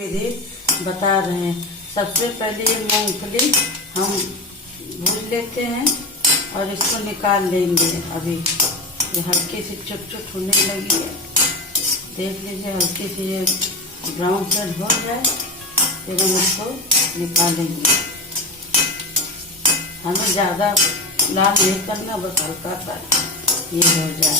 विधि बता रहे हैं। सबसे पहले ये मूंगफली हम भून लेते हैं और इसको निकाल लेंगे। अभी ये हल्की सी चुट होने लगी है, देख लीजिए। हल्की सी ये ब्राउन कलर हो जाए फिर हम इसको निकालेंगे। हमें ज़्यादा लाल नहीं करना, बस हल्का सा ये हो जाए।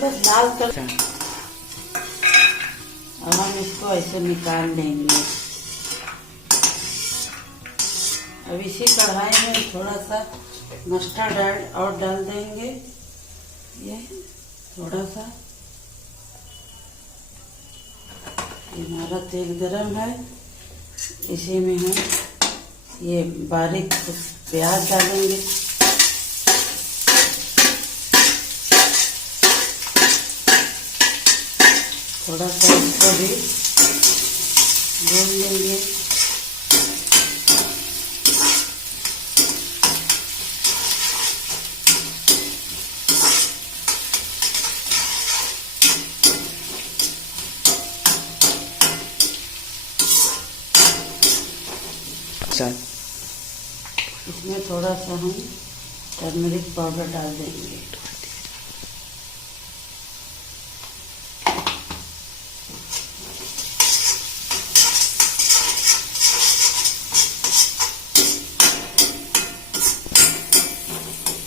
बस लाल कर। अब हम इसको ऐसे निकाल लेंगे। अब इसी कढ़ाई में थोड़ा सा मस्टर्ड और डाल देंगे। ये थोड़ा सा, ये हमारा तेल गरम है, इसी में हम ये बारीक प्याज डालेंगे। थोड़ा सा इसको भी भून लेंगे। इसमें थोड़ा सा हम टर्मरिक पाउडर डाल देंगे।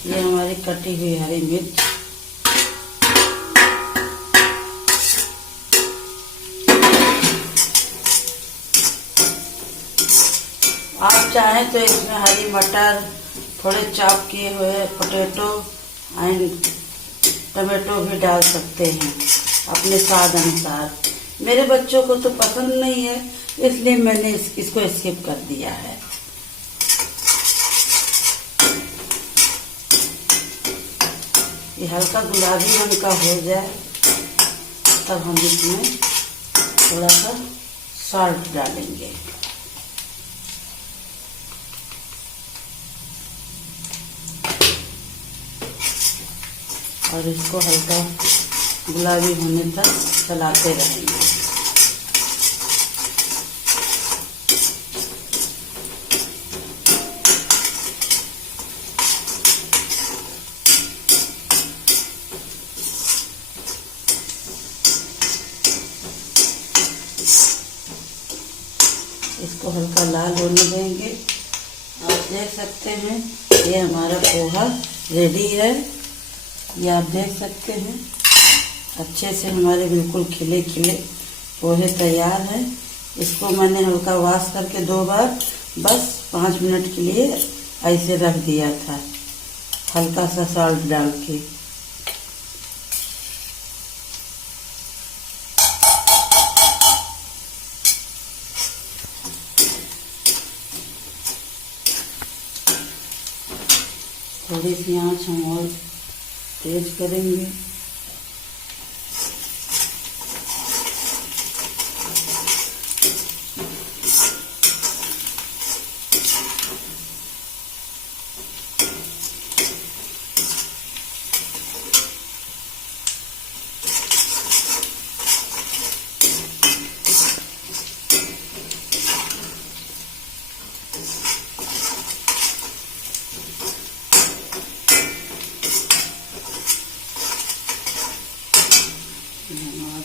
ये हमारी कटी हुई हरी मिर्च, आप चाहें तो इसमें हरी मटर, थोड़े चॉप किए हुए पोटैटो एंड टमाटो भी डाल सकते हैं अपने स्वाद अनुसार। मेरे बच्चों को तो पसंद नहीं है, इसलिए मैंने इसको स्किप कर दिया है। ये हल्का गुलाबी रंग का हो जाए तब हम इसमें थोड़ा सा सॉल्ट डालेंगे। और इसको हल्का गुलाबी होने तक चलाते रहेंगे। इसको हल्का लाल होने देंगे। आप देख सकते हैं ये हमारा पोहा रेडी है। ये आप देख सकते हैं अच्छे से हमारे बिल्कुल खिले खिले पोहे तैयार हैं। इसको मैंने हल्का वॉश करके 2 बार बस 5 मिनट के लिए ऐसे रख दिया था, हल्का सा सॉल्ट डाल के। थोड़ी सी आँच हम और तेज करेंगे।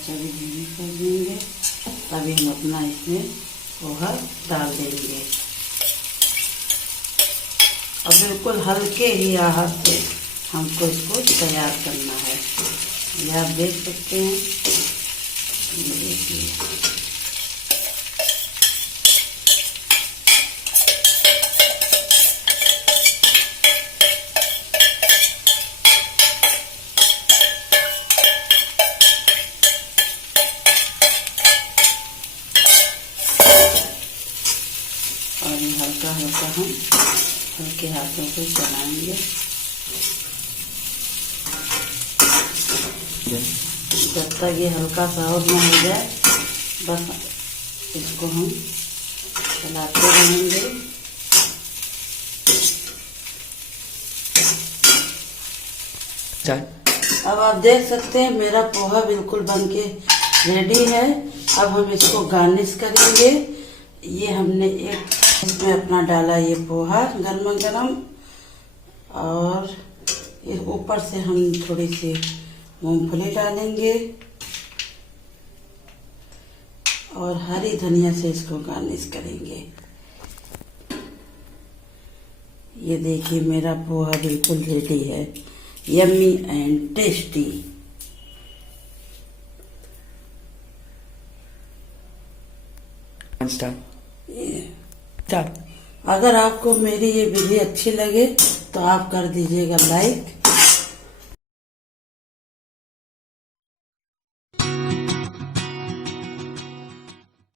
अभी धीमी कर देंगे, तभी हम अपना इसमें पोहा डाल देंगे। और बिल्कुल हल्के ही आंच से हमको इसको तैयार करना है। ये आप देख सकते हैं, ये देखिए। और ये हल्का हल्का हम हल्के हाथों से चलाएंगे जब तक ये हल्का सा और न हो जाए। बस इसको हम चलाते रहेंगे। अब आप देख सकते हैं मेरा पोहा बिल्कुल बनके रेडी है। अब हम इसको गार्निश करेंगे। ये हमने एक इसमें अपना डाला ये पोहा गर्मा गर्म, और इस ऊपर से हम थोड़ी सी मूंगफली डालेंगे और हरी धनिया से इसको गार्निश करेंगे। ये देखिए मेरा पोहा बिल्कुल रेडी है, यम्मी एंड टेस्टी। अगर आपको मेरी ये वीडियो अच्छी लगे तो आप कर दीजिएगा लाइक,